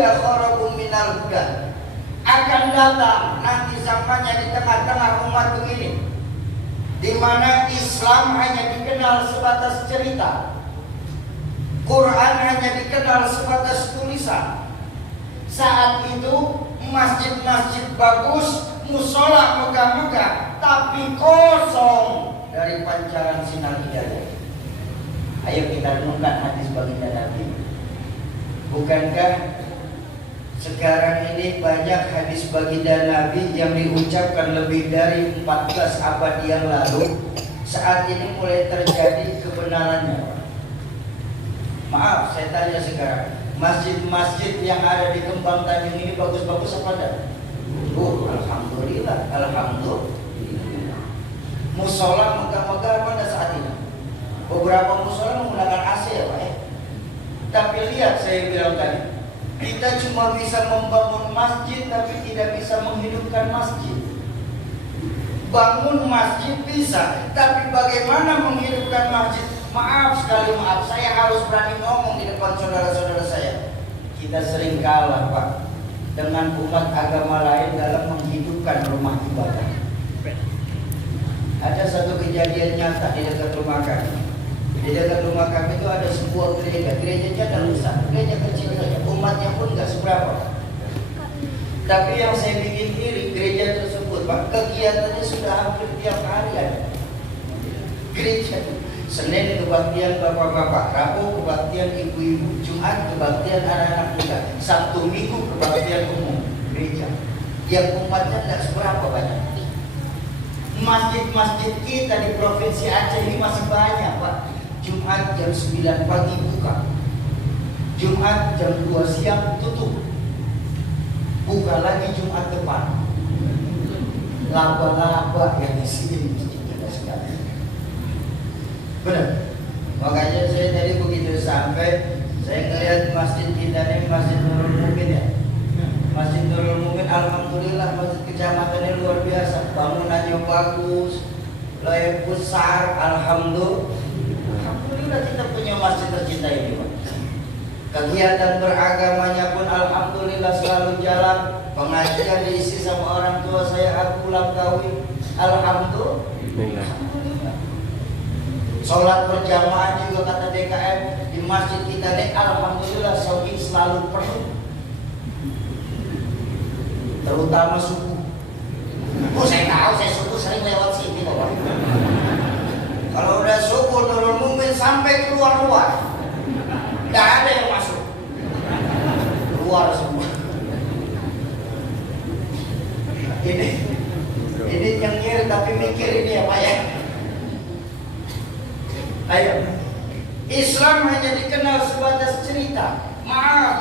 hiya kharabun minal huda. Akan datang nanti zamannya di tengah-tengah umat ini di mana Islam hanya dikenal sebatas cerita, Quran hanya dikenal sebatas tulisan. Saat itu masjid-masjid bagus, musola megah-megah, tapi kosong dari pancaran sinar hidayah. Ayo kita renungkan hadis baginda Nabi. Bukankah sekarang ini banyak hadis baginda Nabi yang diucapkan lebih dari 14 abad yang lalu, saat ini mulai terjadi kebenarannya. Maaf, saya tanya sekarang, masjid-masjid yang ada di Kembang Tanjung ini bagus-bagus apa enggak? Alhamdulillah, alhamdulillah. Musola megah-megah apa enggak saat ini? Beberapa musola menggunakan AC ya Pak ya. Tapi lihat, saya bilang tadi, kita cuma bisa membangun masjid tapi tidak bisa menghidupkan masjid. Bangun masjid bisa, tapi bagaimana menghidupkan masjid? Maaf sekali, maaf, saya harus berani ngomong di depan saudara-saudara saya. Kita sering kalah Pak dengan umat agama lain dalam menghidupkan rumah ibadah. Ada satu kejadian nyata di dekat rumah kami. Di dekat rumah kami itu ada sebuah gereja. Gerejanya ada besar, gereja kecil saja, umatnya pun nggak seberapa. Tapi yang saya bikin iri, gereja tersebut Pak, kegiatannya sudah hampir tiap hari ada. Gereja Senin kebaktian bapak-bapak, Rabu kebaktian ibu-ibu, Jumat kebaktian anak-anak muda, Sabtu Minggu kebaktian umum gereja. Yang umatnya tidak seberapa banyak. Masjid-masjid kita di provinsi Aceh ini masih banyak Pak. Jumat jam 9 pagi buka, Jumat jam 2 siang tutup, buka lagi Jumat depan. Laba-laba yang isiin masjid kita sekali. Benar. Makanya saya tadi begitu sampai, saya ngelihat masjid kita ini, Masjid Nurul Mumin ya. Masjid Nurul Mumin, alhamdulillah masjid kecamatannya luar biasa, bangunannya bagus, layak besar, alhamdulillah kita punya masjid tercinta ini Pak. Kegiatan beragamanya pun alhamdulillah selalu jalan. Pengajian diisi sama orang tua saya, aku pulang kawin, alhamdulillah. Sholat berjamaah juga kata DKM di masjid kita nih, alhamdulillah sholat selalu penuh. Terutama subuh. Saya tahu, saya subuh sering lewat sini Pak. Kalau udah subuh Nurul Mumin sampai keluar-luar, tidak ada yang masuk, keluar semua. Ini nyengir tapi mikir ini ya Pak ya. Ayo, Islam hanya dikenal sebatas cerita. Maaf.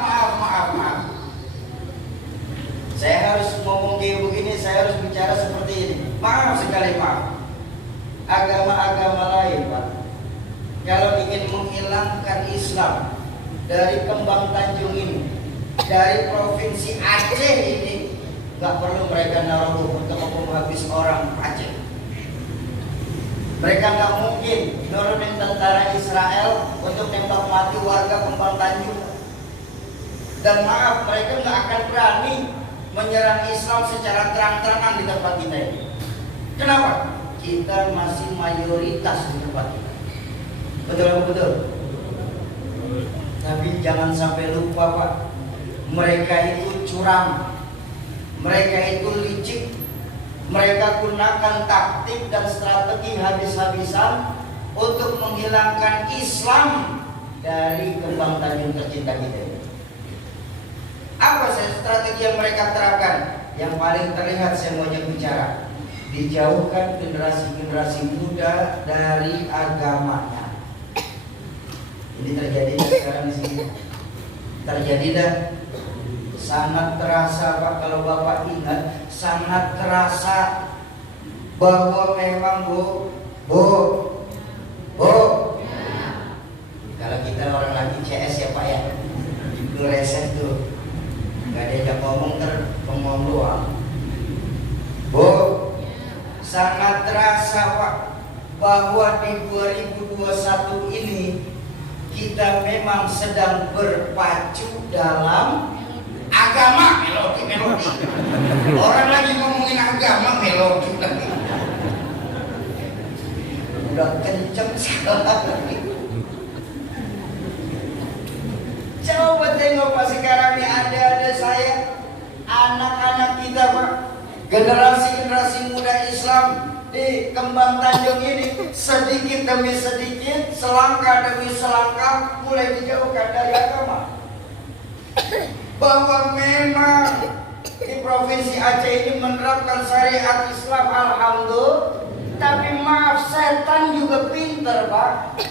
Saya harus ngomong kayak begini, saya harus bicara seperti ini. Maaf sekali, maaf. Agama-agama lain Pak, kalau ingin menghilangkan Islam dari Kembang Tanjung ini, dari provinsi Aceh ini, gak perlu mereka naruh untuk hukum habis orang Aceh. Mereka gak mungkin nurunin tentara Israel untuk nembak mati warga Kembang Tanjung. Dan maaf, mereka gak akan berani menyerang Islam secara terang-terangan di tempat kita ini. Kenapa? Kita masih mayoritas di tempat kita. Betul apa betul? Tapi jangan sampai lupa Pak, mereka itu curang, mereka itu licik, mereka gunakan taktik dan strategi habis-habisan untuk menghilangkan Islam dari Kembang Tanjung tercinta kita. Apa strategi yang mereka terapkan? Yang paling terlihat saya mau bicara, dijauhkan generasi-generasi muda dari agamanya. Ini terjadi sekarang di sini. Terjadi dah. Sangat terasa Pak, kalau Bapak ingat, sangat terasa bahwa memang Bu. Kalau kita orang lagi CS ya Pak ya, itu reset tuh, nggak diajak ngomong bengong doang. Bu, sangat terasa Pak bahwa di 2021 ini kita memang sedang berpacu dalam agama melodi. Orang lagi ngomongin agama melodi. Udah kenceng sekali. Coba tengok Pak sekarang nih ada saya, anak-anak kita Pak, generasi muda Islam di Kembang Tanjung ini sedikit demi sedikit, selangkah demi selangkah mulai dijauhkan dari agama. Bahwa memang di Provinsi Aceh ini menerapkan syariat Islam, alhamdulillah. Tapi maaf, setan juga pinter Pak.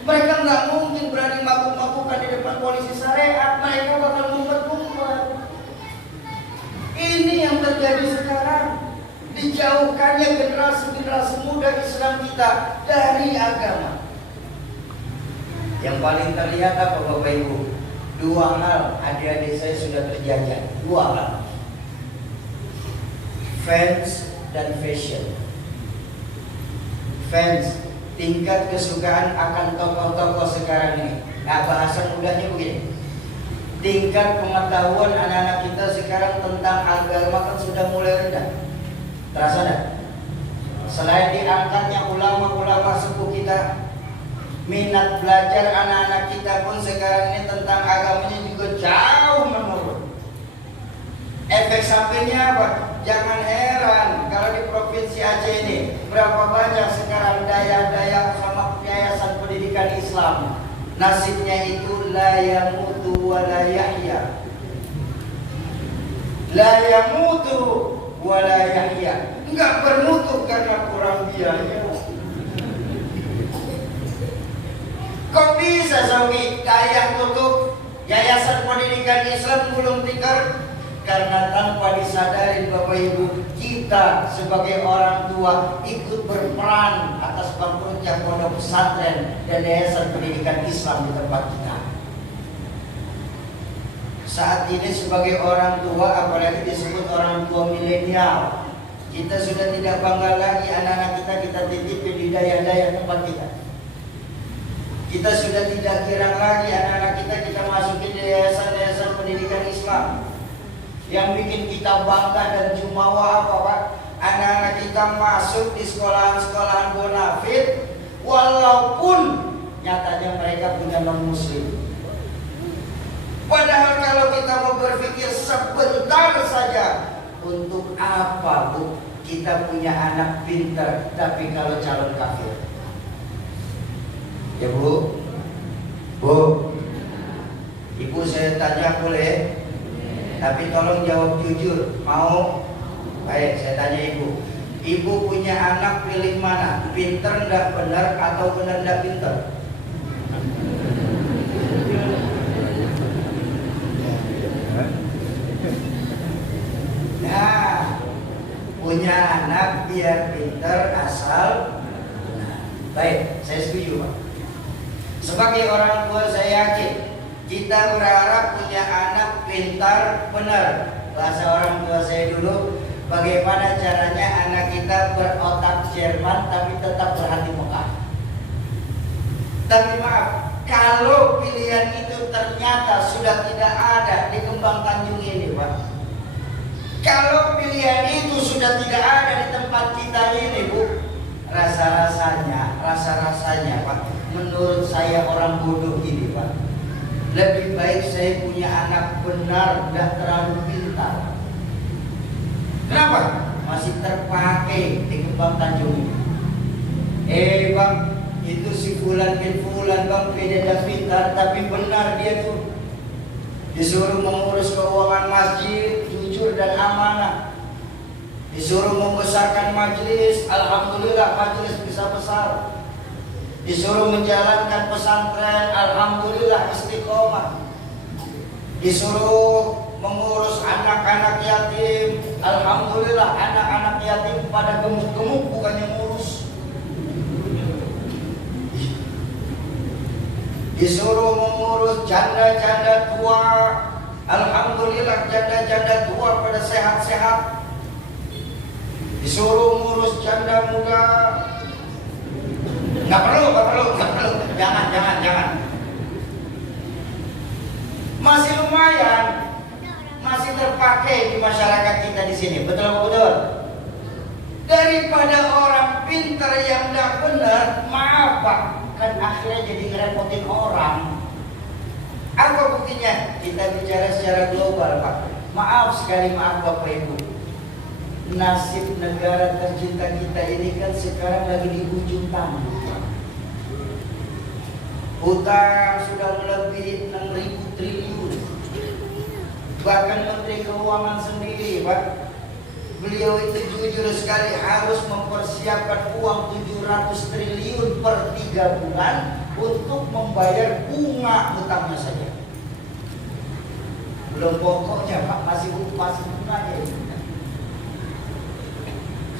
Mereka nggak mungkin berani mabuk-mabukan di depan polisi syariat. Mereka bakal ngumpet-ngumpet. Ini yang terjadi sekarang. Dijauhkannya generasi muda Islam kita dari agama. Yang paling terlihat apa Bapak Ibu? Dua hal adik-adik saya sudah terjajah. Dua hal. Fans dan fashion. Fans, tingkat kesukaan akan tokoh-tokoh sekarang ini. Nah, bahasa mudahnya begini. Tingkat pengetahuan anak-anak kita sekarang tentang agama kan sudah mulai rendah. Terasa tak? Selain diangkatnya ulama-ulama sepuh kita, minat belajar anak-anak kita pun sekarang ini tentang agamanya juga jauh menurun. Efek sampingnya apa? Jangan heran kalau di Provinsi Aceh ini berapa banyak sekarang daya-daya sama yayasan pendidikan Islam. Nasibnya itu la yamutu wa la yahya. La yamutu wa la yahya. Enggak bermutu karena kurang biaya. Kok bisa Sawi daya tutup yayasan pendidikan Islam belum tikar? Karena tanpa disadari Bapak Ibu, kita sebagai orang tua ikut berperan atas bangkrutnya pondok pesantren dan yayasan pendidikan Islam di tempat kita. Saat ini sebagai orang tua, apalagi disebut orang tua milenial, kita sudah tidak bangga lagi anak-anak kita titipin di daya-daya tempat kita. Kita sudah tidak kira lagi anak-anak kita masukin di yayasan-yayasan pendidikan Islam. Yang bikin kita bangga dan jumawa apa Pak? Anak-anak kita masuk di sekolahan-sekolahan bonafit, walaupun nyatanya mereka punya non-muslim. Padahal kalau kita mau berpikir sebentar saja, untuk apa Bu kita punya anak pintar tapi kalau calon kafir? Ya Bu, Ibu saya tanya boleh? Tapi tolong jawab jujur, mau? Baik, saya tanya Ibu. Ibu punya anak pilih mana? Pinter ndak benar atau benar ndak pinter? Nah, punya anak biar pinter asal benar. Baik, saya setuju Pak. Sebagai orang tua saya yakin kita berharap punya anak pintar benar. Bahasa orang tua saya dulu, bagaimana caranya anak kita berotak Jerman tapi tetap berhati Mekah. Tapi maaf, kalau pilihan itu ternyata sudah tidak ada di Kembang Tanjung ini Pak. Kalau pilihan itu sudah tidak ada di tempat kita ini Bu, rasa-rasanya Pak, menurut saya orang bodoh ini Pak. Lebih baik saya punya anak benar dan terlalu pintar. Kenapa? Masih terpakai di Kembang Tanjung. Bang, itu si Fulan bin Fulan Bang, beda dan pintar, tapi benar dia tuh. Disuruh mengurus keuangan masjid, jujur dan amanah. Disuruh membesarkan majelis, alhamdulillah majelis bisa besar. Disuruh menjalankan pesantren, alhamdulillah istiqomah. Disuruh mengurus anak-anak yatim, alhamdulillah anak-anak yatim pada gemuk-gemuk bukannya ngurus. Disuruh mengurus janda-janda tua, alhamdulillah janda-janda tua pada sehat-sehat. Disuruh ngurus janda muda, nggak perlu, jangan. Masih lumayan, masih terpakai di masyarakat kita di sini. Betul apa betul? Daripada orang pintar yang nggak benar, maaf Pak, kan akhirnya jadi ngerepotin orang. Apa buktinya? Kita bicara secara global Pak. Maaf sekali, maaf Bapak Ibu. Nasib negara tercinta kita ini kan sekarang lagi di ujung tanduk. Utang sudah melebihi 6.000 triliun. Bahkan Menteri Keuangan sendiri Pak, beliau itu jujur sekali harus mempersiapkan uang 700 triliun per 3 bulan untuk membayar bunga hutangnya saja. Belum pokoknya Pak, masih bunganya.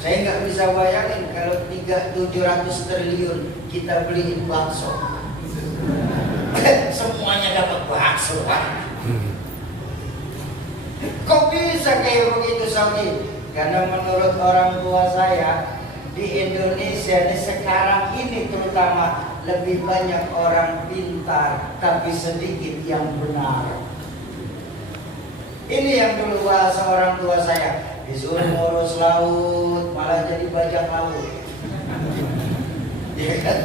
Saya nggak bisa bayangin kalau 700 triliun kita beliin bakso. Semuanya dapat bakso Pak. Kok bisa kayak begitu Saudi? Karena menurut orang tua saya di Indonesia ini sekarang ini terutama lebih banyak orang pintar tapi sedikit yang benar. Ini yang dulu bahasa orang tua saya, disuruh ngurus laut malah jadi bajak laut. Ya kan?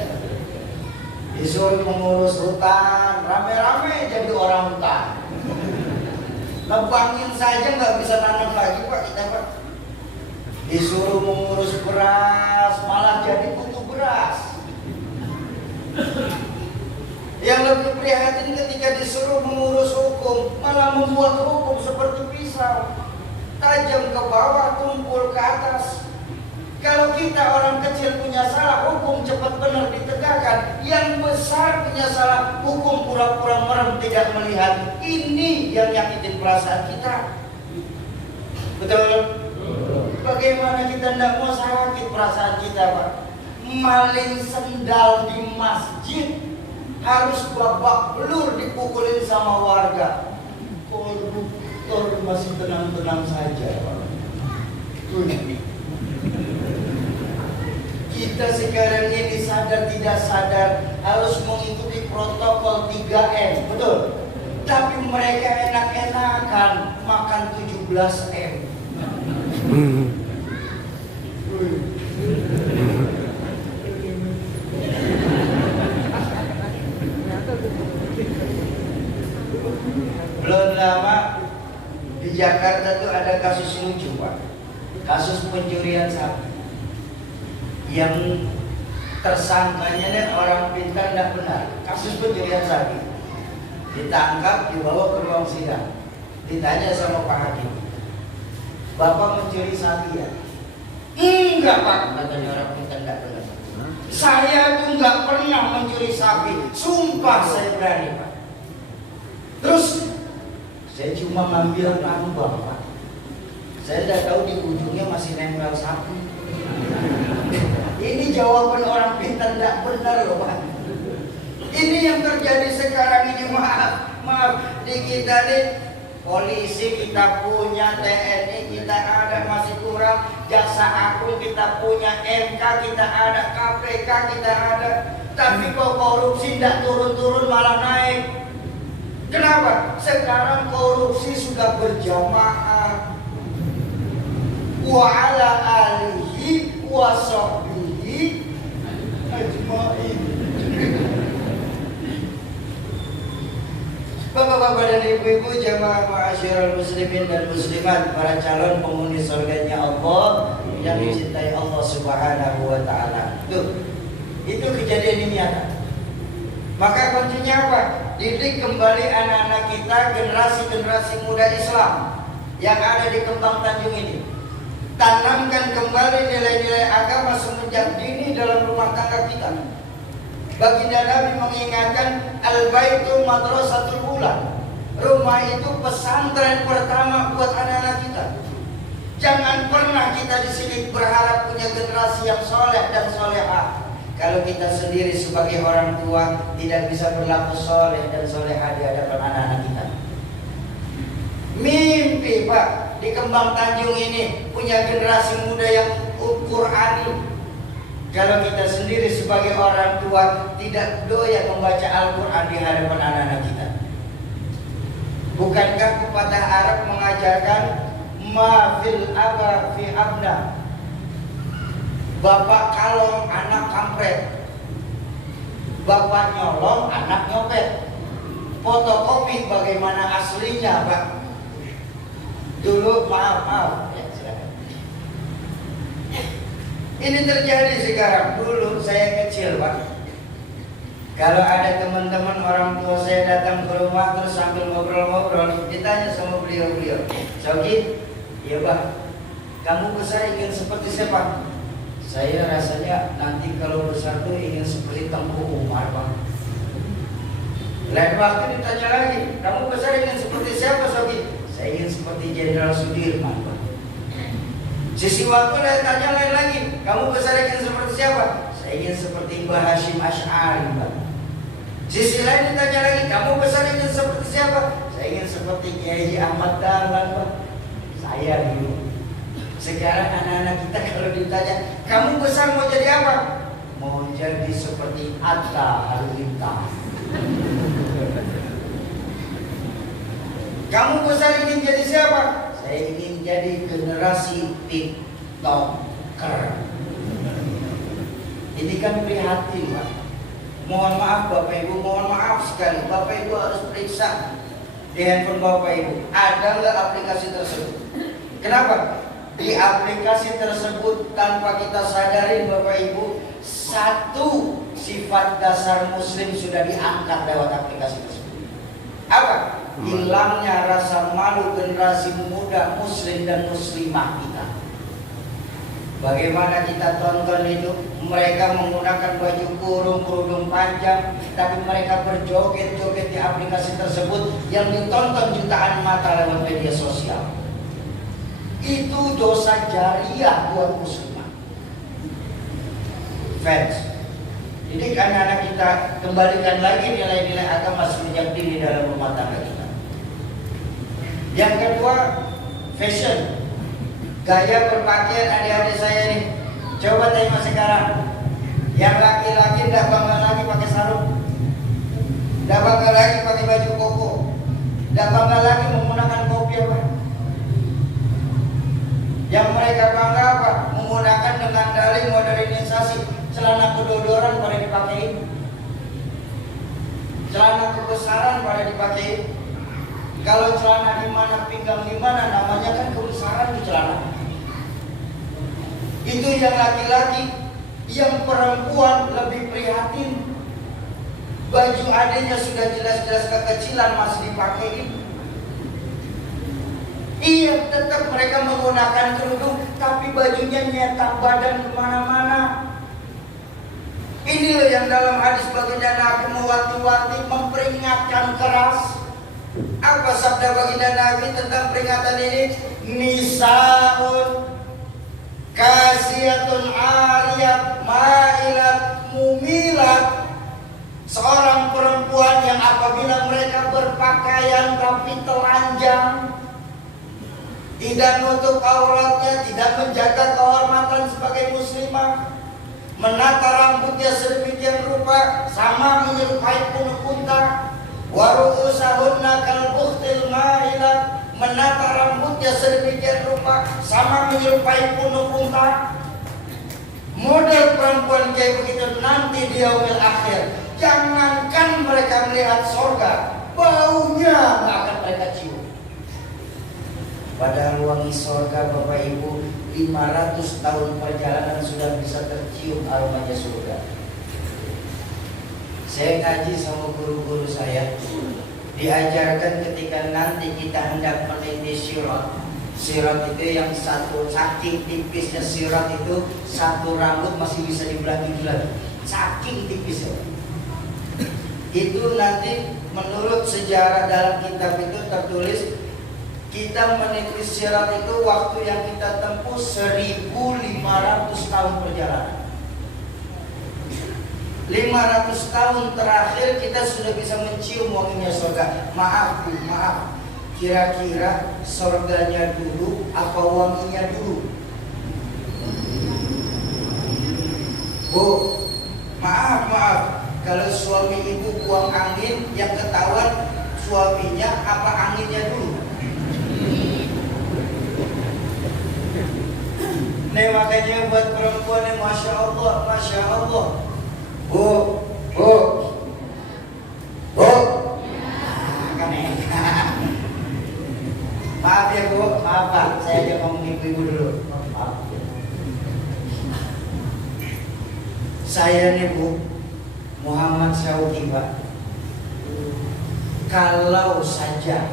Disuruh mengurus hutan rame-rame jadi orang hutan. Nebangin saja nggak bisa nanam lagi Pak kita Pak. Disuruh mengurus beras malah jadi butuh beras. Yang lebih prihatin ketika disuruh mengurus hukum malah membuat hukum seperti pisau, tajam ke bawah, tumpul ke atas. Kalau kita orang kecil punya salah, hukum cepat benar ditegakkan. Yang besar punya salah, hukum pura-pura merem tidak melihat. Ini yang nyakitin perasaan kita. Betul? Bagaimana kita tidak mau sakit perasaan kita Pak? Maling sendal di masjid harus babak belur dipukulin sama warga. Koruptor masih tenang-tenang saja Pak. Kita sekarang ini sadar tidak sadar harus mengikuti protokol 3M, betul? Tapi mereka enak-enakan makan 17M. Belum lama di Jakarta tuh ada kasus lucu Pak, kasus pencurian sapi. Yang tersangkanya dan orang pintar tidak benar, kasus pencurian sapi. Ditangkap, dibawa ke ruang sidang, ditanya sama Pak Hakim, Bapak mencuri sapi ya? Enggak Pak, katanya orang pintar tidak benar. Saya tuh nggak pernah mencuri sapi, sumpah saya berani Pak. Terus saya cuma ngambil tambang Pak. Saya tidak tahu di ujungnya masih nempel sapi. Ini jawaban orang pintar tidak benar loh Pak. Ini yang terjadi sekarang ini. Maaf di kita nih, polisi kita punya, TNI kita ada, masih kurang, jaksa agung kita punya, MK kita ada, KPK kita ada. Tapi kok korupsi tidak turun-turun malah naik. Kenapa? Sekarang korupsi sudah berjamaah. Wa ala alihi wa sahbihi ajma'in. Bapak-bapak dan ibu-ibu, jamaah ma'asyiral muslimin dan muslimat, para calon penghuni surganya Allah yang dicintai Allah Subhanahu wa taala. Itu kejadian ini nyata. Maka kuncinya apa? Didik kembali anak-anak kita, generasi-generasi muda Islam yang ada di Kembang Tanjung ini. Tanamkan kembali nilai-nilai agama semenjak dini dalam rumah tangga kita. Baginda Nabi mengingatkan al-baitu madrasatul ula. Rumah itu pesantren pertama buat anak-anak kita. Jangan pernah kita di sini berharap punya generasi yang soleh dan solehah kalau kita sendiri sebagai orang tua tidak bisa berlaku soleh dan solehah di hadapan anak-anak kita. Mimpi Pak di Kembang Tanjung ini punya generasi muda yang Qur'ani. Kalau kita sendiri sebagai orang tua tidak doyan membaca Al-Quran di hadapan anak-anak kita. Bukankah pepatah Arab mengajarkan ma fil aba fi abna? Bapak kalong, anak kampret. Bapak nyolong, anak nyopet. Fotokopi bagaimana aslinya, Pak? Dulu maaf. Ya, silakan. Ini terjadi sekarang. Dulu saya kecil, Pak. Kalau ada teman-teman orang tua saya datang ke rumah terus sambil ngobrol-ngobrol, ditanya sama beliau-beliau, "Sogi, iya Pak, kamu besar ingin seperti siapa?" "Saya rasanya nanti kalau besar tuh ingin seperti Tengku Umar, Pak." Lain waktu ditanya lagi, "Kamu besar ingin seperti siapa, Sogi?" "Saya ingin seperti Jenderal Sudirman, Pak." Sisi waktu tanya lain lagi, "Kamu besar ingin seperti siapa?" "Saya ingin seperti Mbah Hashim Asy'ari, Pak." Sisi lain ditanya lagi, "Kamu besar ingin seperti siapa?" "Saya ingin seperti Kiai Ahmad Dahlan, Pak." Saya dulu. Sekarang anak-anak kita kalau ditanya, "Kamu besar mau jadi apa?" "Mau jadi seperti Atta Halilintar." "Kamu besar ingin jadi siapa?" "Saya ingin jadi generasi TikToker." Ini kan prihatin, Pak. Mohon maaf Bapak Ibu, mohon maaf sekali. Bapak Ibu harus periksa di handphone Bapak Ibu, ada nggak aplikasi tersebut. Kenapa? Di aplikasi tersebut tanpa kita sadari Bapak Ibu, satu sifat dasar muslim sudah diangkat lewat aplikasi tersebut. Apa? Hilangnya rasa malu generasi muda muslim dan muslimah kita. Bagaimana kita tonton itu, mereka menggunakan baju kurung, kerudung panjang, tapi mereka berjoget-joget di aplikasi tersebut yang ditonton jutaan mata lewat media sosial. Itu dosa jariah buat muslimah. Fans, didik anak-anak kita, kembalikan lagi nilai-nilai agama sejak dini dalam rumah tangga kita. Yang kedua, fashion. Gaya berpakaian adik-adik saya nih. Coba tengok sekarang. Yang laki-laki tidak bangga lagi pakai sarung, tidak bangga lagi pakai baju koko, tidak bangga lagi menggunakan kopi apa. Yang mereka bangga apa? Menggunakan dengan dalih modernisasi. Celana kedodoran pada dipakai, celana kebesaran pada dipakai. Kalau celana di mana, pinggang di mana, namanya kan kebesaran di celana. Itu yang laki-laki. Yang perempuan lebih prihatin. Baju adiknya sudah jelas-jelas kekecilan masih dipakein. Iya, tetap mereka menggunakan kerudung, tapi bajunya nyetak badan kemana-mana. Ini loh yang dalam hadis baginda Nabi mewanti-wanti, memperingatkan keras. Apa sabda baginda Nabi tentang peringatan ini? Nisaun kasiyatun ariyat ma'ilat mumilat. Seorang perempuan yang apabila mereka berpakaian tapi telanjang, tidak nutup auratnya, tidak menjaga kehormatan sebagai muslimah, menata rambutnya sedemikian rupa sama menyerupai punuk unta, waru'usahunna kalbukhtil ma'ilat, menata rambutnya sedemikian rupa sama menyerupai punuk unta. Model perempuan kayak begitu nanti di yaumil akhir, jangankan mereka melihat sorga, baunya nggak akan mereka cium. Padahal wangi sorga Bapak Ibu, 500 tahun perjalanan sudah bisa tercium aromanya surga. Saya ngaji sama guru-guru saya, diajarkan ketika nanti kita hendak meniti sirat. Sirat itu yang satu, saking tipisnya sirat itu, satu rambut masih bisa dibelagi-belagi, saking tipisnya. Itu nanti menurut sejarah dalam kitab itu tertulis, kita meniti sirat itu waktu yang kita tempuh 1500 tahun perjalanan. 500 tahun terakhir kita sudah bisa mencium wanginya surga. Maaf Bu, maaf. Kira-kira surganya dulu apa wanginya dulu? Bu, maaf. Kalau suami ibu buang angin yang ketahuan Suaminya apa anginnya dulu? Nih makanya buat perempuan yang Masya Allah, Masya Allah. Bu, bu, bu. Kan maaf ya bu, maaf pak. Saya aja ngomong ibu-ibu dulu. Maaf. Saya nih bu, Muhammad Syauqi pak. Kalau saja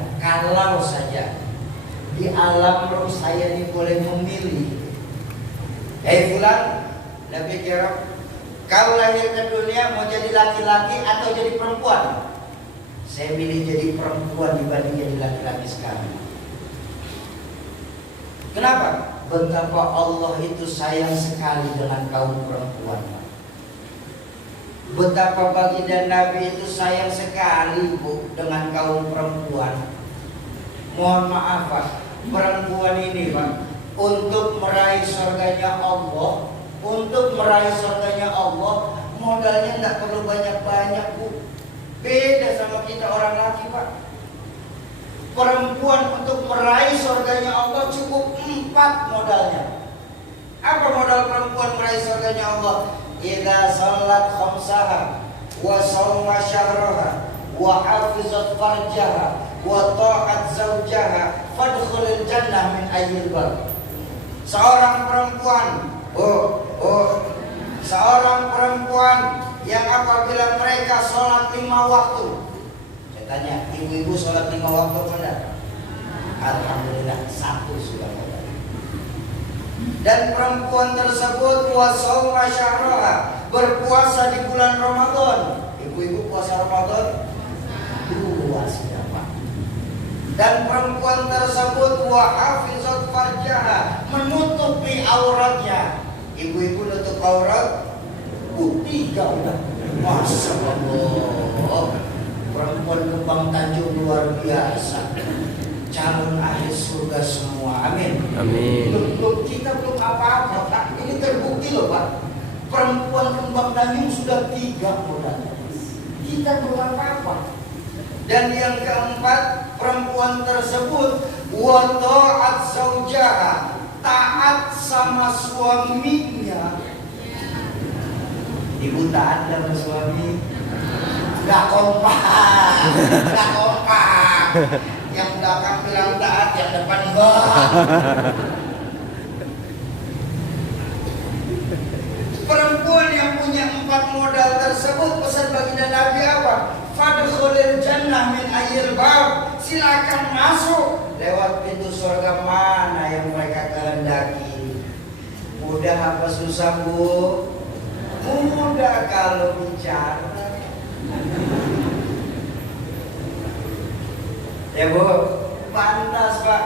di alam roh saya ini boleh memilih. Fulan, lebih kira kau lahir ke dunia mau jadi laki-laki atau jadi perempuan? Saya milih jadi perempuan dibanding jadi laki-laki sekarang. Kenapa? Betapa Allah itu sayang sekali dengan kaum perempuan. Betapa baginda Nabi itu sayang sekali bu dengan kaum perempuan. Mohon maaf pak, perempuan ini pak, untuk meraih surganya Allah, modalnya nggak perlu banyak-banyak bu. Beda sama kita orang laki pak. Perempuan untuk meraih surganya Allah cukup 4 modalnya. Apa modal perempuan meraih surganya Allah? Idza salat khamsaha wa shawma syahraha wa hafizat farjaha wa ta'at zawjaha fadkhulil jannah min ayyil bab. Seorang perempuan yang apabila mereka sholat 5 waktu. Saya tanya, ibu-ibu sholat 5 waktu benar? Alhamdulillah, 1 sudah benar. Dan perempuan tersebut wasawma syahraha, berpuasa di bulan Ramadan. Ibu-ibu puasa Ramadan? 2 sudah pak. Dan perempuan tersebut wahafizat farjaha, menutupi auratnya. Ibu-ibu nutup aurat 3 udah. Masya Allah. Perempuan Kembang Tanjung luar biasa. Calon ahli surga semua. Amin. Amin. Kita belum apa-apa pak. Ini terbukti loh pak. Perempuan Kembang Tanjung sudah 3 modal. Kita belum apa-apa. Dan yang keempat, perempuan tersebut wa ta'at zaujaha, taat sama suaminya. Ibu taat sama suami? Gak kompak. Yang belakang bilang taat, yang depan enggak. Perempuan yang punya 4 modal tersebut, pesan baginda Nabi apa? Fadkhulil jannah min ayyil bab. Silakan masuk lewat pintu surga mana yang mereka kehendaki. Mudah apa susah bu? Mudah kalau bicara. Ya bu, pantas pak.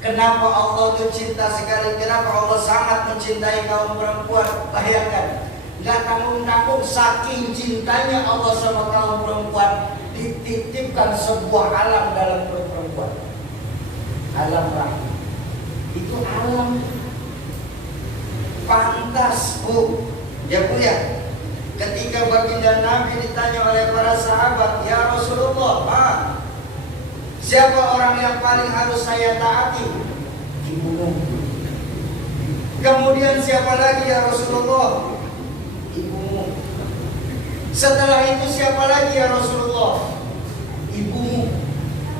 Kenapa Allah itu cinta sekali? Kenapa Allah sangat mencintai kaum perempuan? Bayangkan. Gak tanggung-tanggung saking cintanya Allah sama kaum perempuan, dititipkan sebuah alam dalam perut perempuan. Alam rahim. Itu alam. Pantas bu. Ya bu ya. Ketika baginda Nabi ditanya oleh para sahabat, ya Rasulullah, siapa orang yang paling harus saya taati? Ibumu. Kemudian siapa lagi ya Rasulullah? Ibumu. Setelah itu siapa lagi ya Rasulullah? Ibumu.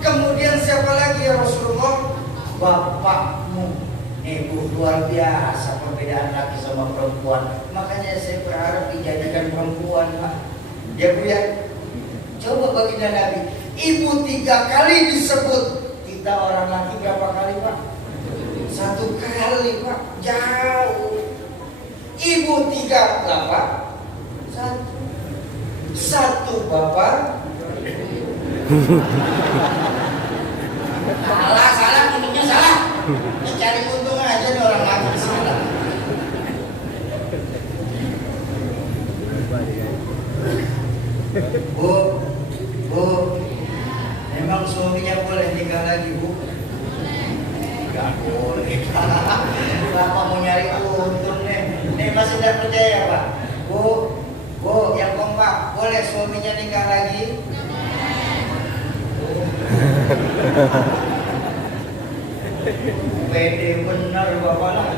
Kemudian siapa lagi ya Rasulullah? Bapakmu. Bu, luar biasa perbedaan laki sama perempuan. Makanya saya berharap dijadikan perempuan pak. Ya bu ya. Coba baginda Nabi, ibu 3 kali disebut. Kita orang laki berapa kali pak? 1 kali pak. Jauh. Ibu 3 bapak 1 bapak. Salah untuknya salah. Mencari untung aja nih orang laki salah. Bu, memang suaminya boleh tinggal lagi bu? Gak boleh. Bapak mau nyari untung nih. Nih masih tidak percaya pak? Bu, yang kompak, boleh suaminya nikah lagi? Pede benar bapak lah.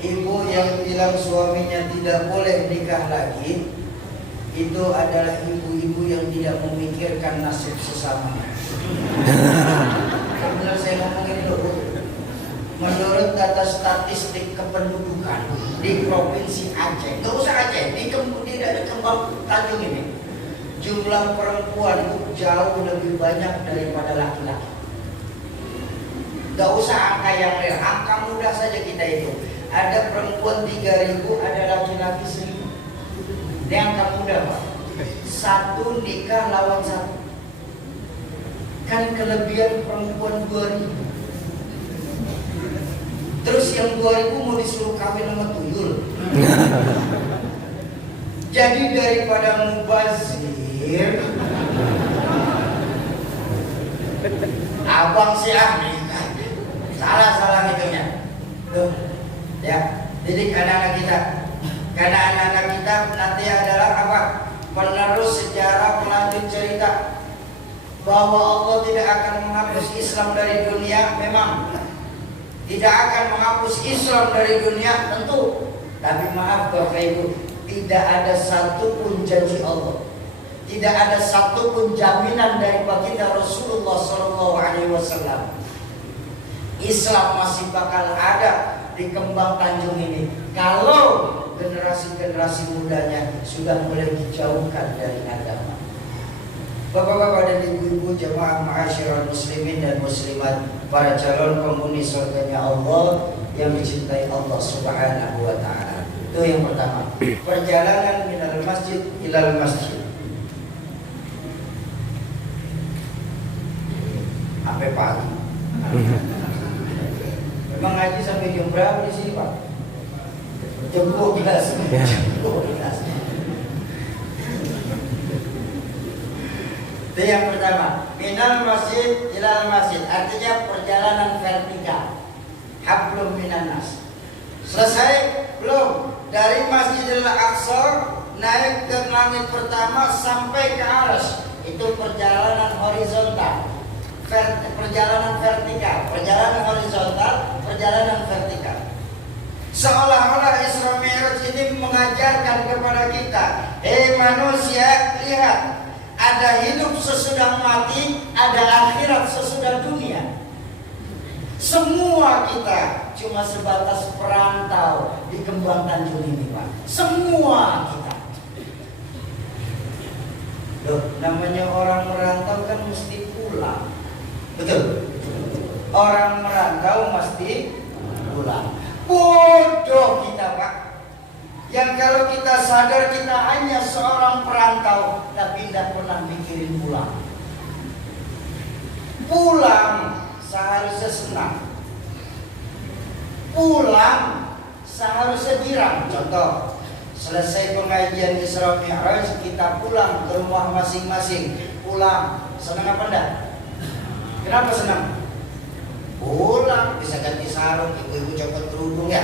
Ibu yang bilang suaminya tidak boleh nikah lagi, itu adalah ibu-ibu yang tidak memikirkan nasib sesama. Benar saya ngomongin dulu. Menurut data statistik kependudukan di Provinsi Aceh, nggak usah Aceh, di Kembang Tanjung ini, jumlah perempuan itu jauh lebih banyak daripada laki-laki. Nggak usah angka yang real, angka mudah saja kita itu. Ada perempuan 3.000, ada laki-laki 1.000. Ini angka mudah Pak. Satu nikah lawan satu. Kan kelebihan perempuan 2.000. Terus yang 2.000 mau disuruh kawin sama tuyul. Jadi daripada mubazir, abang sih nikah. Salah hidupnya. Tuh, ya. Jadi anak-anak kita nanti adalah apa? Penerus sejarah, pelanjut cerita bahwa Allah tidak akan menghapus Islam dari dunia. Memang tidak akan menghapus Islam dari dunia, tentu. Tapi maaf Bapak Ibu, tidak ada satupun janji Allah, tidak ada satupun jaminan dari baginda Rasulullah SAW. Islam masih bakal ada di Kembang Tanjung ini kalau generasi-generasi mudanya sudah mulai dijauhkan dari agama. Bapak-bapak dan ibu-ibu jemaah ma'asyiral muslimin dan muslimat, para calon penghuni surganya Allah yang dicintai Allah Subhanahu wa taala. Itu yang pertama. Perjalanan minal masjid ilal masjid. Sampai pagi. Memang ngaji sampai jam berapa di sini, Pak? Jam 12. Itu yang pertama, minal masjid ilal masjid, artinya perjalanan vertikal. Hablum minan nas. Selesai belum? Dari Masjidil Aqsa naik ke langit pertama sampai ke arsy. Itu perjalanan horizontal. Perjalanan vertikal, perjalanan horizontal, perjalanan vertikal. Seolah-olah Isra Mi'raj ini mengajarkan kepada kita, manusia, lihat, ada hidup sesudah mati, ada akhirat sesudah dunia. Semua kita cuma sebatas perantau di Kembang Tanjung ini, Pak. Semua kita. Loh, namanya orang merantau kan mesti pulang. Betul? Orang merantau mesti pulang. Bodoh kita, Pak. Yang kalau kita sadar kita hanya seorang perantau, tapi tidak pernah mikirin pulang. Pulang seharusnya senang. Pulang seharusnya girang. Contoh, selesai pengajian Isra Mi'raj, kita pulang ke rumah masing-masing. Pulang, senang apa enggak? Kenapa senang? Pulang, bisa ganti sarung, ibu-ibu copot kerudung ya.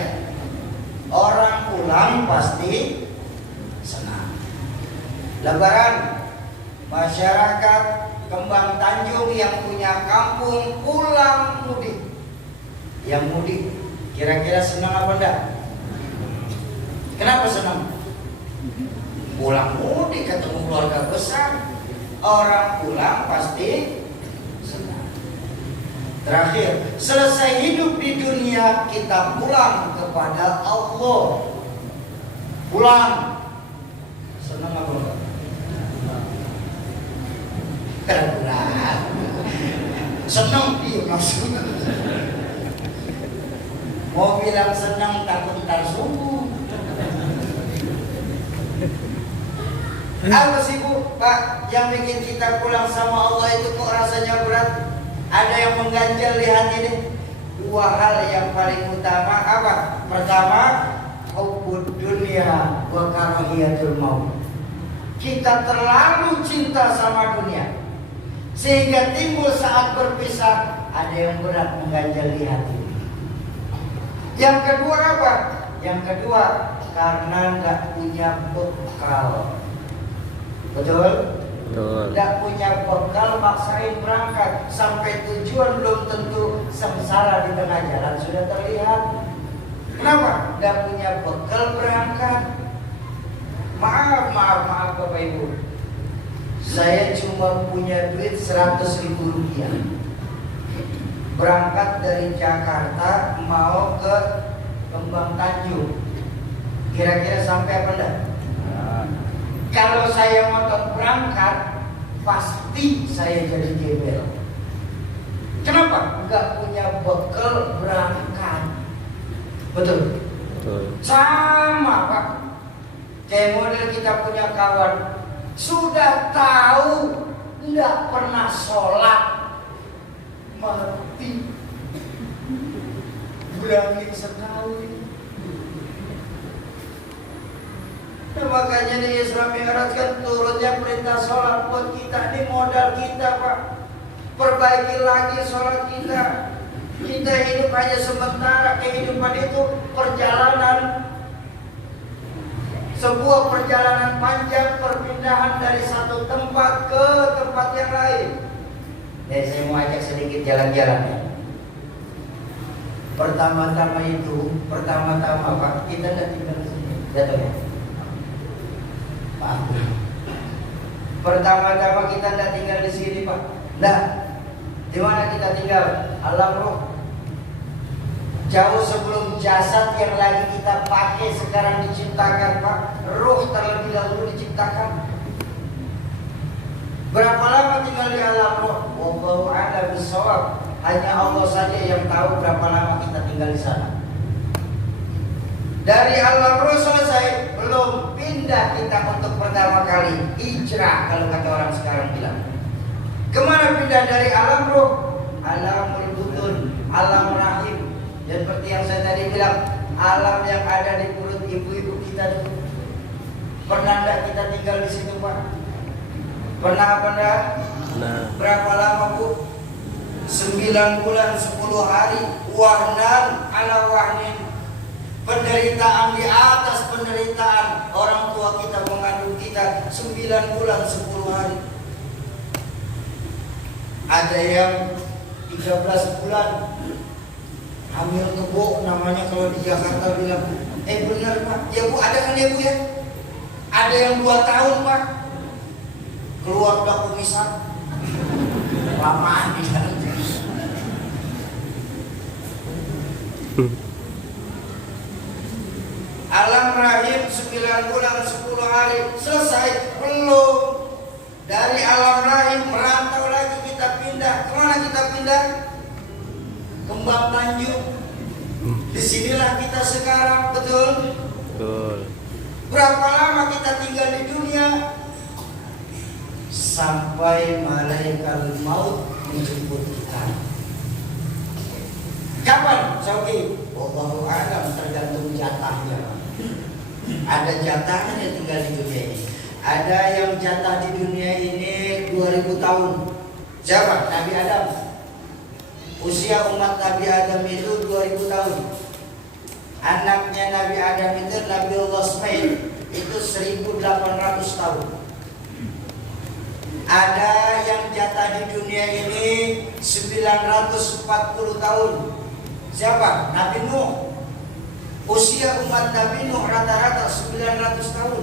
Orang pulang pasti senang. Lebaran, masyarakat Kembang Tanjung yang punya kampung pulang mudik. Yang mudik kira-kira senang apa enggak? Kenapa senang? Pulang mudik ketemu keluarga besar. Orang pulang pasti senang. Terakhir, selesai hidup di dunia kita pulang kepada Allah. Pulang. Senang apa enggak? Terpulang. Senang dia maksudnya. Mau bilang senang takut ntar subuh. Apa sih Bu, Pak, yang bikin kita pulang sama Allah itu kok rasanya berat? Ada yang mengganjal di hati ini. Dua hal yang paling utama apa? Pertama, hubbud dunya wa karahiyatul maut. Kita terlalu cinta sama dunia sehingga timbul saat berpisah ada yang berat mengganjal di hati. Yang kedua apa? Yang kedua karena nggak punya bekal. Betul? Tidak punya bekal, maksain berangkat. Sampai tujuan belum tentu, sengsara di tengah jalan sudah terlihat. Kenapa? Tidak punya bekal berangkat. Maaf Bapak Ibu, saya cuma punya duit 100.000 rupiah. Berangkat dari Jakarta mau ke Kembang Tanjung. Kira-kira sampai apa enggak? Kalau saya ngotot berangkat, pasti saya jadi gembel. Kenapa? Enggak punya bekal berangkat. Betul? Betul. Sama Pak. Kayak model kita punya kawan, sudah tahu enggak pernah sholat, mati berangkat sekali. Nah, makanya di Isra Mi'raj kan turunnya perintah sholat buat kita. Ini modal kita Pak. Perbaiki lagi sholat kita. Kita hidup hanya sementara. Kehidupan itu perjalanan. Sebuah perjalanan panjang, perpindahan dari satu tempat ke tempat yang lain. Saya mau ajak sedikit jalan-jalan ya. Pertama-tama Pak, kita tidak tinggal di sini. Jatuh ya? Pak. Pertama-tama kita tidak tinggal di sini Pak. Nah, di mana kita tinggal? Alam roh. Jauh sebelum jasad yang lagi kita pakai sekarang diciptakan Pak, roh terlebih dahulu diciptakan. Berapa lama tinggal di alam roh? Wallahu a'lam bishawab. Hanya Allah saja yang tahu berapa lama kita tinggal di sana. Dari alam roh selesai, belum pindah kita untuk pertama kali hijrah kalau kata orang sekarang bilang. Kemana pindah dari alam roh? Alamul butun, alam rahim. Dan seperti yang saya tadi bilang, alam yang ada di perut ibu-ibu kita dulu. Pernah enggak kita tinggal di situ Pak? Pernah apa enggak? Nah. Berapa lama Bu? 9 bulan 10 hari. Wahnan ala wahnin. Penderitaan di atas penderitaan. Orang tua kita mengandung kita 9 bulan 10 hari. Ada yang 13 bulan hamil kebo, namanya kalau di Jakarta bilang. Benar Pak. Ya Bu, ada kan ya Bu ya? Ada yang 2 tahun Pak. Keluar udah kumisan. Lamaan di dalam. Alam rahim 9 bulan 10 hari. Selesai? Belum. Dari alam rahim merantau lagi kita pindah. Kemana kita pindah? Kembang Tanjung. Disinilah kita sekarang, betul? Betul. Berapa lama kita tinggal di dunia? Sampai malaikat maut menjemput kita. Kapan? Soki? Wallahu a'lam, tergantung jatahnya. Ada jatahnya tinggal di dunia ini. Ada yang jatah di dunia ini 2000 tahun. Siapa? Nabi Adam. Usia umat Nabi Adam itu 2000 tahun. Anaknya Nabi Adam itu Nabi Allah Ismail itu 1800 tahun. Ada yang jatah di dunia ini 940 tahun. Siapa? Nabi Nuh. Usia umat Nabi Nuh rata-rata 900 tahun.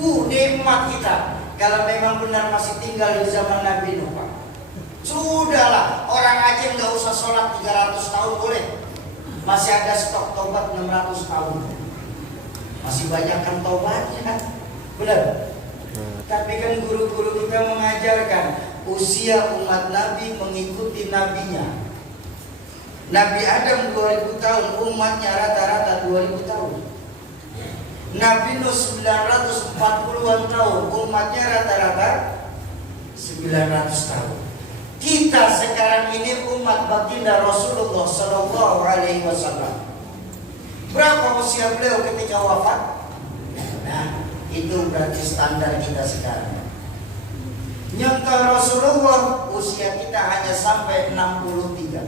Nikmat kita. Kalau memang benar masih tinggal di zaman Nabi Nuh Pak. Sudahlah, orang Aceh nggak usah sholat 300 tahun boleh. Masih ada stok tobat 600 tahun. Masih banyak kan tobatnya kan? Benar? Tapi kan guru-guru kita mengajarkan usia umat Nabi mengikuti nabinya. Nabi Adam 2000 tahun, umatnya rata-rata 2000 tahun. Nabi Nuh 940-an tahun, umatnya rata-rata 900 tahun. Kita sekarang ini umat baginda Rasulullah Sallallahu Alaihi Wasallam. Berapa usia beliau ketika wafat? Nah, itu berarti standar kita sekarang. Nyontoh Rasulullah usia kita hanya sampai 63.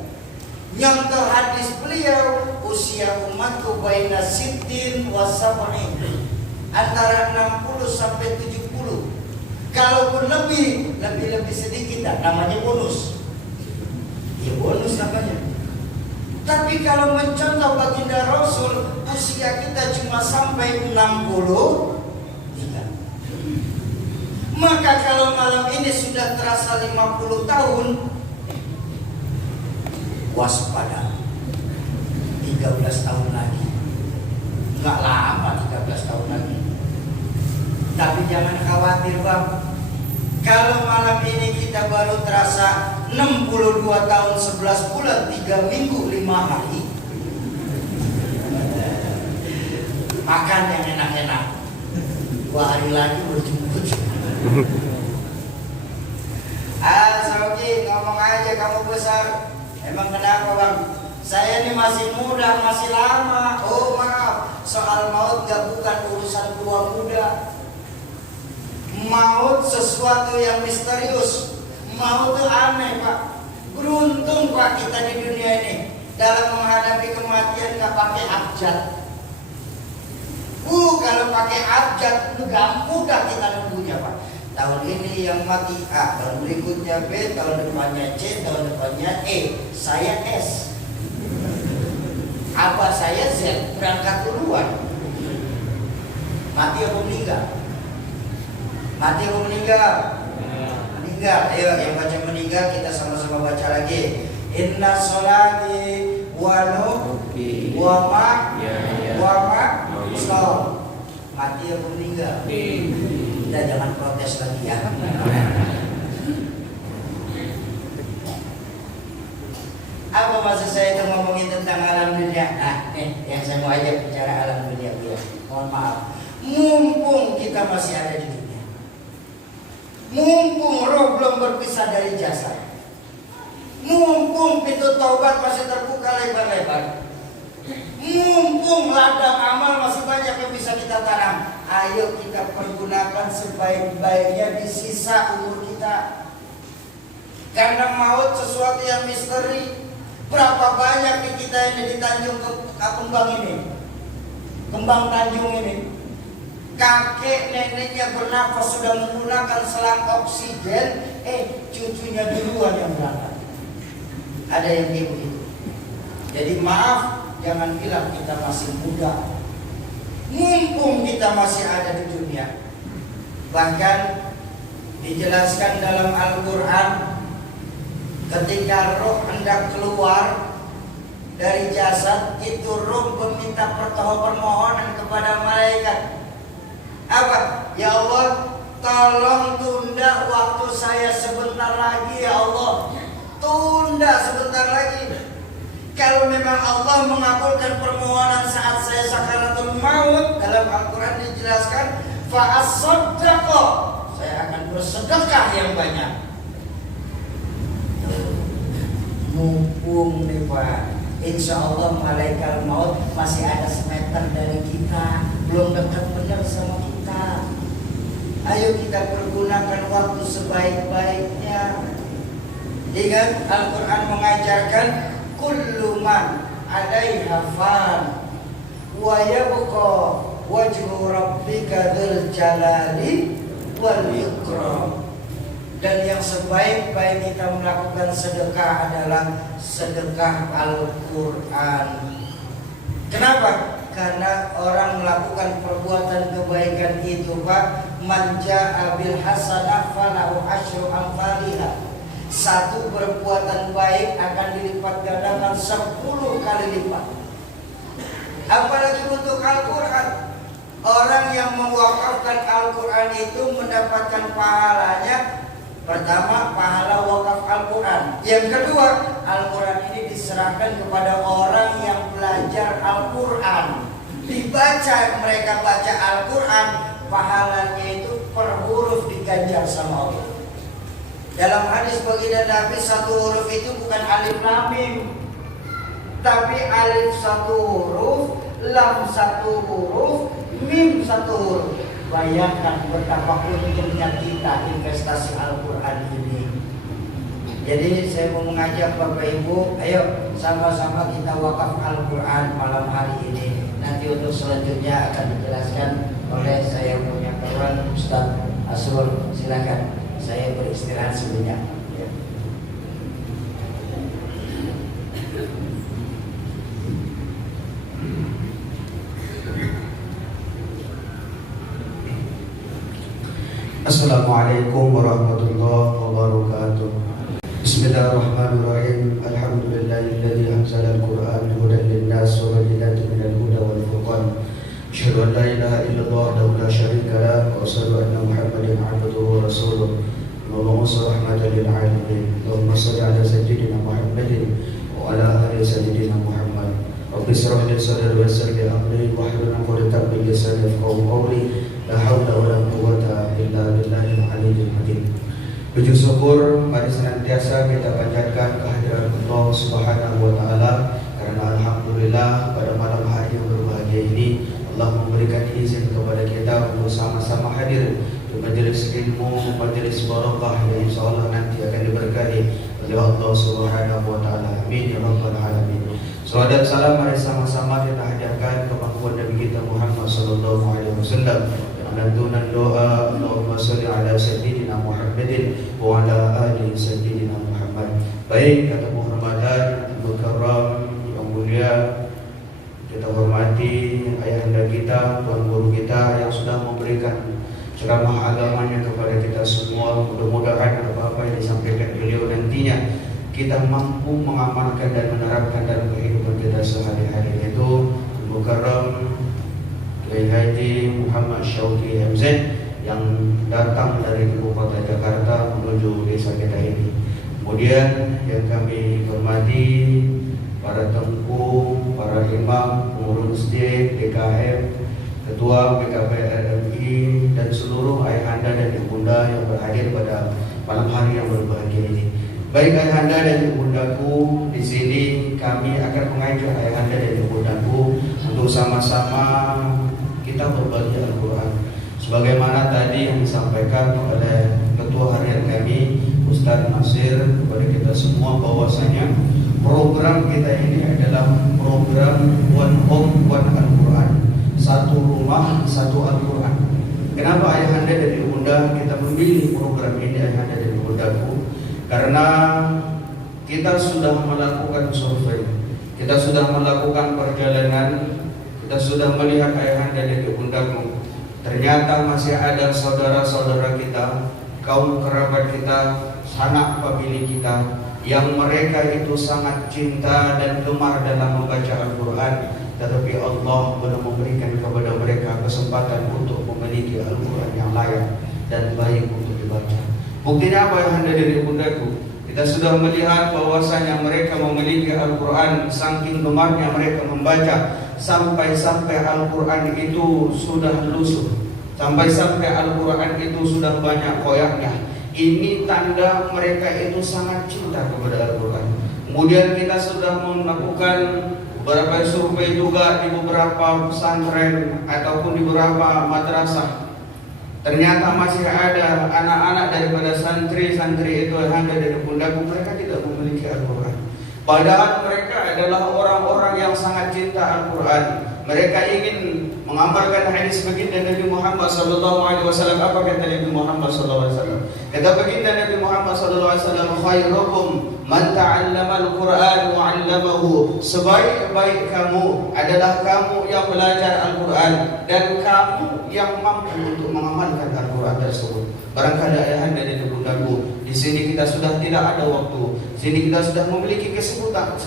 Nyontoh hadis beliau usia umatku baina sittin wa sab'in, antara 60 sampai 70. Kalaupun lebih sedikit, namanya bonus. Ya bonus namanya. Tapi kalau mencontoh baginda Rasul, usia kita cuma sampai 63. Maka kalau malam ini sudah terasa 50 tahun, waspada. 13 tahun lagi. Enggak lama 13 tahun lagi. Tapi jangan khawatir bang. Kalau malam ini kita baru terasa 62 tahun 11 bulan 3 minggu 5 hari, makan yang enak-enak. 2 hari lagi berjemput. Sauki ngomong aja kamu besar. Emang kenapa bang? Saya ini masih muda, masih lama. Oh maaf, soal maut gak bukan urusan tua muda. Maut sesuatu yang misterius. Maut itu aneh pak. Beruntung pak kita di dunia ini dalam menghadapi kematian gak pakai abjad. Kalau pakai abjad itu gak mudah kita nunggunya pak. Tahun ini yang mati A, tahun berikutnya B, tahun depannya C, tahun depannya E. Saya S. Abah saya Z, berangkat duluan. Mati apa meninggal? Mati apa meninggal? Meninggal. Ayo yang baca meninggal kita sama-sama baca lagi. Inna sholati wa nuki wa ma stop. Mati apa meninggal? Kita jangan protes lagi ya. Apa maksud saya itu ngomongin tentang alam dunia? Nah, yang saya mau aja bicara alam dunia ya. Mohon maaf. Mumpung kita masih ada di dunia, mumpung roh belum berpisah dari jasad, mumpung pintu taubat masih terbuka lebar-lebar, mumpung ladang amal masih banyak yang bisa kita tanam, ayo kita pergunakan sebaik-baiknya di sisa umur kita. Karena maut sesuatu yang misteri. Berapa banyak di kita ini di Tanjung Kembang ini, Kembang Tanjung ini, kakek neneknya bernafas sudah menggunakan selang oksigen, cucunya duluan yang berangkat. Ada yang kayak begitu. Jadi maaf, jangan bilang kita masih muda. Mumpung kita masih ada di dunia. Bahkan dijelaskan dalam Al-Quran, ketika roh hendak keluar dari jasad, itu roh meminta permohonan kepada malaikat. Apa? Ya Allah, tolong tunda waktu saya sebentar lagi ya Allah. Tunda sebentar lagi. Kalau memang Allah mengabulkan permohonan saat saya sakaratul maut, dalam Al-Quran dijelaskan, fa'as-saddaqa, saya akan bersedekah yang banyak. Mumpung nih Pak, insya Allah malaikat maut masih ada semeter dari kita, belum dekat benar sama kita. Ayo kita pergunakan waktu sebaik-baiknya. Ingat Al-Quran mengajarkan kullu man 'alaiha fan wa yabqa wajhu rabbika dzul jalali wal ikram. Dan yang sebaik-baik kita melakukan sedekah adalah sedekah Al-Quran. Kenapa? Karena orang melakukan perbuatan kebaikan itu Pak, man ja'a bil hasanah falahu asyru amsalihha. Satu perbuatan baik akan dilipat gandakan 10 kali lipat. Apalagi untuk Al-Quran. Orang yang mewakafkan Al-Quran itu mendapatkan pahalanya. Pertama, pahala wakaf Al-Quran. Yang kedua, Al-Quran ini diserahkan kepada orang yang belajar Al-Quran. Dibaca, mereka baca Al-Quran, pahalanya itu per huruf diganjar sama Allah. Dalam hadis baginda Nabi, satu huruf itu bukan alif lam mim, tapi alif satu huruf, lam satu huruf, mim satu huruf. Bayangkan betapa untungnya kita investasi Al-Quran ini. Jadi saya mau mengajak Bapak Ibu, ayo sama-sama kita wakaf Al-Quran malam hari ini. Nanti untuk selanjutnya akan dijelaskan oleh saya punya kawan Ustaz Asrul, silakan. Saya beristirahat sebentar. Ya. Assalamualaikum warahmatullahi wabarakatuh. Bismillahirrahmanirrahim. Alhamdulillahilladzi anzala al-Qur'ana hudan lin-nas wa bayyinatin minal huda wal furqan. Asyhadu an la ilaha illallah wahdahu la syarika lah wa asyhadu anna Muhammadan 'abduhu wa rasuluh. Allahumma rahmatan lil alamin. Allahumma shalli ala sayyidina Muhammadin wa ala ali sayyidina Muhammad. Rabbi shrah li sadri wa yassir li amri wahlul 'uqdatam min lisani yafqahu qawli. La haula wa la quwwata illa billahil aliyyil azim. Puji syukur mari senantiasa kita panjatkan kehadiran Allah Subhanahu wa taala, karena alhamdulillah pada malam hari yang berbahagia ini Allah memberikan izin kepada kita untuk sama-sama hadir di majelis ilmu, majelis barakah yang insyaallah nanti akan diberkahi oleh Allah Subhanahu wa taala. Amin ya rabbal alamin. Salawat dan salam mari sama-sama kita hadirkan kepada Nabi kita Muhammad sallallahu alaihi wasallam. Lantunan doa, Allahumma shalli ala sayyidina Muhammadin wa ala ali sayyidina Muhammad. Baik, kata penghormatan, mukarram, yang mulia, kita hormati ayahanda kita, tuan guru kita yang sudah memberikan ceramah agamanya kepada kita semua. Mudah-mudahan apa-apa yang disampaikan beliau nantinya kita mampu mengamalkan dan menerapkan dalam kehidupan kita sehari-hari. Itu mukarram Kiai Haji Muhammad Syauqi MZ yang datang dari ibu kota Jakarta menuju desa kita ini. Kemudian yang kami hormati para tengku, para imam, pengurus masjid, DKM, ketua PKP RMI, dan seluruh ayahanda dan ibunda yang berhadir pada malam hari yang berbahagia ini. Baik ayahanda dan ibundaku, di sini kami akan mengajak ayahanda dan ibundaku untuk sama-sama kita berbagi Al-Quran. Sebagaimana tadi yang disampaikan oleh Ketua Harian kami, Ustaz Nasir, kepada kita semua bahwasanya program kita ini adalah program One Home One Al-Quran, satu rumah satu Al-Quran. Kenapa ayahanda dan ibunda kita memilih program ini ayahanda dan ibundaku? Karena kita sudah melakukan survei, kita sudah melakukan perjalanan, kita sudah melihat ayahanda dan ibundaku. Ternyata masih ada saudara-saudara kita, kaum kerabat kita, sanak famili kita, yang mereka itu sangat cinta dan gemar dalam membaca Al-Quran, tetapi Allah belum memberikan kepada mereka kesempatan untuk memiliki Al-Quran yang layak dan baik untuk dibaca. Buktinya apa ayahanda dan ibundaku? Kita sudah melihat bahwasanya mereka memiliki Al-Quran, saking gemarnya mereka membaca, sampai-sampai Al-Quran itu sudah lusuh, sampai-sampai Al-Quran itu sudah banyak koyaknya. Ini tanda mereka itu sangat cinta kepada Al-Quran. Kemudian kita sudah melakukan beberapa survei juga di beberapa pesantren ataupun di beberapa madrasah. Ternyata masih ada anak-anak daripada santri-santri itu yang ada dari ibundaku, mereka tidak memiliki Al-Quran. Padahal mereka adalah orang-orang yang sangat cinta Al-Quran. Mereka ingin mengamalkan hadis baginda Nabi Muhammad SAW. Apa kata Nabi Muhammad SAW? Kata baginda Nabi Muhammad SAW, khairukum man ta'allama al-Quran wa 'allamahu. Sebaik-baik kamu adalah kamu yang belajar Al-Quran dan kamu yang mampu untuk mengamalkan Al-Quran tersebut. Barangkali ayahanda dan ibundaku, di sini kita sudah tidak ada waktu. Di sini kita sudah memiliki kesibukan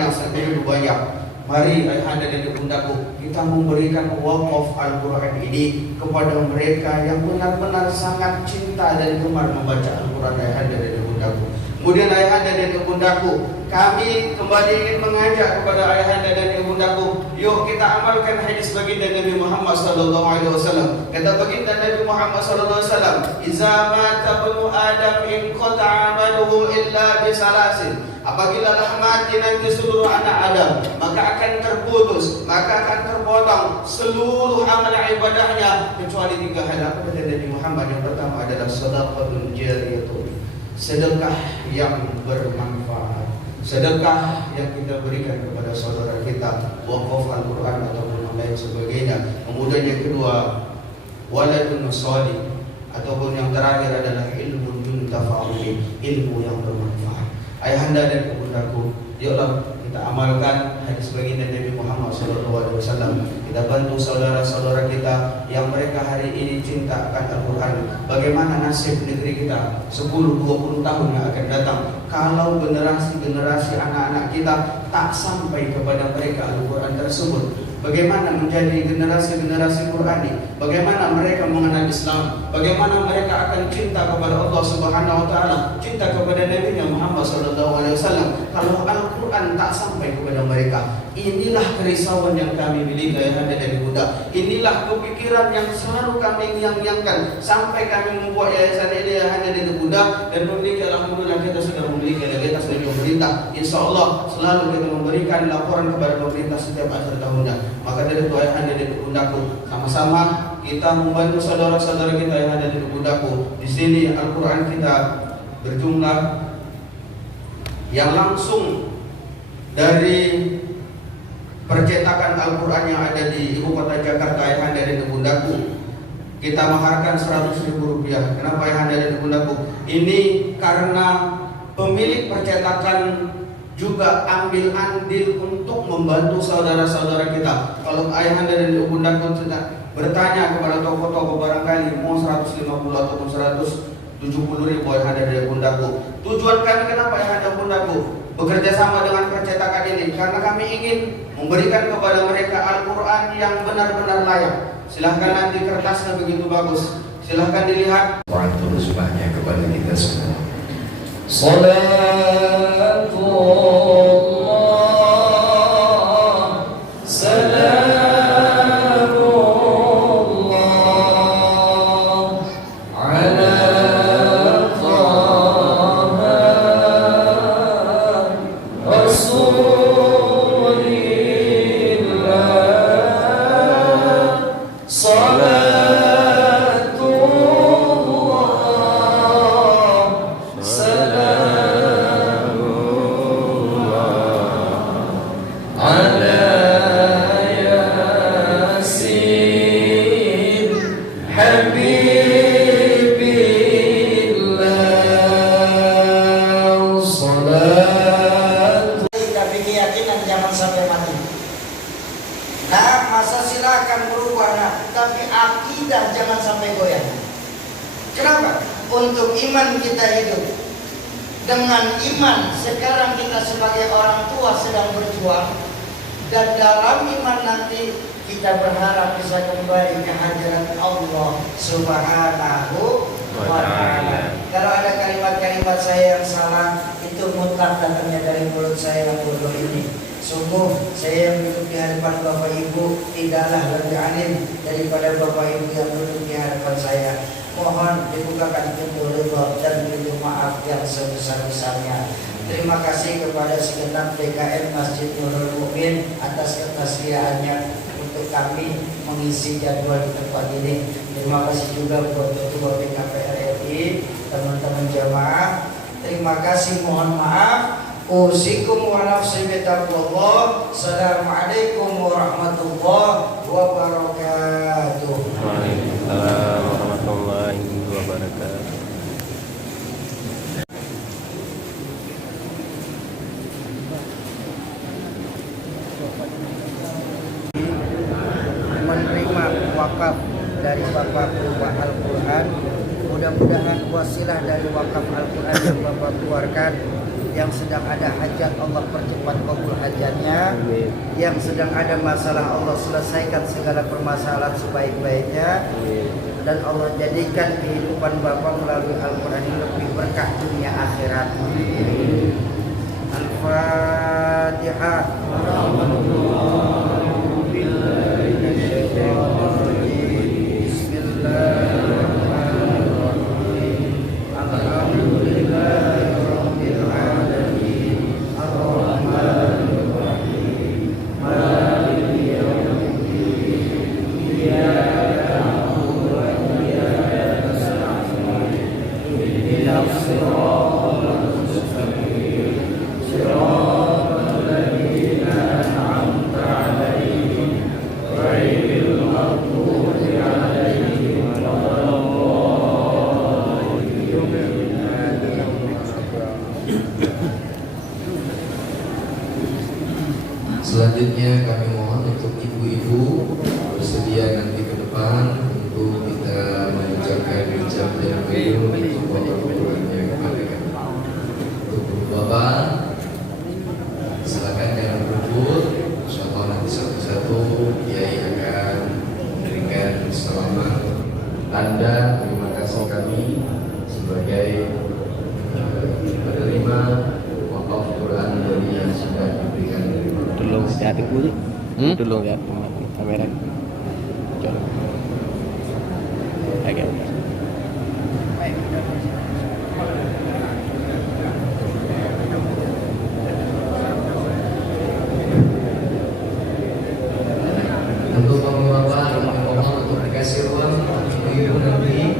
yang sangat banyak. Mari ayahanda dan ibundaku, kita memberikan wakaf Al-Quran ini kepada mereka yang benar-benar sangat cinta dan gemar membaca Al-Quran ayahanda dan ibundaku. Kemudian ayahanda dan ibundaku, kami kembali ingin mengajak kepada ayahanda dan ibundaku, yuk kita amalkan hadis baginda Nabi Muhammad SAW. Kata baginda Nabi Muhammad SAW, "Iza mata ibnu Adam in qata'a amaluhu illa bisalasin." Apabila mati nanti seluruh anak Adam, maka akan terputus, maka akan terpotong seluruh amal ibadahnya kecuali 3 hal. Apa kata Nabi Muhammad? Yang pertama adalah sedekahun jariyatun, sedekah yang bermanfaat, sedekah yang kita berikan kepada saudara kita, wakaf Al-Quran ataupun yang lain sebagainya. Kemudian yang kedua, waladun salih, ataupun yang terakhir adalah ilmu yuntafa'u bih, ilmu yang bermanfaat. Ayahanda dan ibundaku, yuklah kita amalkan hadis baginda Nabi Muhammad SAW. Kita bantu saudara-saudara kita yang mereka hari ini cinta akan Al-Quran. Bagaimana nasib negeri kita 10-20 tahun yang akan datang kalau generasi-generasi anak-anak kita tak sampai kepada mereka Al-Quran tersebut? Bagaimana menjadi generasi-generasi Qurani? Bagaimana mereka mengenal Islam? Bagaimana mereka akan cinta kepada Allah Subhanahu wa taala, cinta kepada Nabi Muhammad SAW kalau Al-Quran tak sampai kepada mereka? Inilah kerisauan yang kami miliki ayahanda dan ibunda. Inilah kepikiran yang selalu kami yang-yangkan sampai kami membuat yayasan ini ayahanda dan ibunda, dan memiliki, alhamdulillah kita sudah memiliki legalitas dari pemerintah. Insyaallah selalu kita memberikan laporan kepada pemerintah setiap akhir tahunnya. Maka dari itu ayahanda dan ibundaku, sama-sama kita membantu saudara-saudara kita ayahanda dan ibundaku. Di sini Al-Quran kita berjumlah yang langsung dari percetakan Al-Quran yang ada di ibu kota Jakarta ayahanda dan ibundaku, kita maharkan 100.000 rupiah. Kenapa ayahanda dan ibundaku? Ini karena pemilik percetakan juga ambil andil untuk membantu saudara-saudara kita. Kalau ayahanda dan ibundaku tidak bertanya kepada toko-toko barangkali mau 150 ataupun 170.000 ayahanda dan ibundaku. Tujuan kami kenapa ayahanda dan ibundaku bekerja sama dengan percetakan ini? Karena kami ingin memberikan kepada mereka Al-Quran yang benar-benar layak. Silahkan nanti kertasnya begitu bagus, silahkan dilihat. Quran terus banyak kepada kita semua. Jangan sampai goyah. Kenapa? Untuk iman kita hidup. Dengan iman sekarang kita sebagai orang tua sedang berjuang, dan dalam iman nanti kita berharap bisa kembali ke hadirat Allah Subhanahu wa ta'ala. Kalau ada kalimat-kalimat saya yang salah, itu mutlak datangnya dari mulut saya yang bodoh ini. Sungguh saya yang duduk di hadapan Bapak Ibu tidaklah lebih alim daripada Bapak Ibu yang duduk di hadapan saya. Mohon dibukakan pintu ridha dan pintu maaf yang sebesar-besarnya. Terima kasih kepada segenap DKM Masjid Nurul Mukmin atas ketersediaannya untuk kami mengisi jadwal di tempat ini. Terima kasih juga buat Ketua BKPR RI, teman-teman jamaah. Terima kasih, mohon maaf. Usikum wa nafsi bitaqwallah. Assalamualaikum warahmatullahi wabarakatuh. Waalaikumsalam warahmatullahi wabarakatuh. Menerima wakaf dari Bapak Rumah Al-Quran, mudah-mudahan wasilah dari wakaf Al-Quran yang Bapak keluarkan, yang sedang ada hajat Allah percepat kabul hajatnya, yang sedang ada masalah Allah selesaikan segala permasalahan sebaik-baiknya, dan Allah jadikan kehidupan Bapak melalui Al-Quran ini lebih berkah dunia akhirat. Al-Fatihah. Selanjutnya kami mohon untuk ibu-ibu bersedia nanti ke depan untuk kita mengucapkan ijab dan qabul untuk bapak-bapaknya kepada kami. Untuk bapak, silakan jangan berebut. Insyaallah nanti satu-satu Kiai akan memberikan selamat tanda terima kasih kami sebagai penerima wakaf Quran dari yang sudah diberikan dari Tolong lihat aku ni. Tolong lihat kamera. Jom. Agak. untuk bapak-bapak kami mohon untuk dikasih ruang ibu-ibu nanti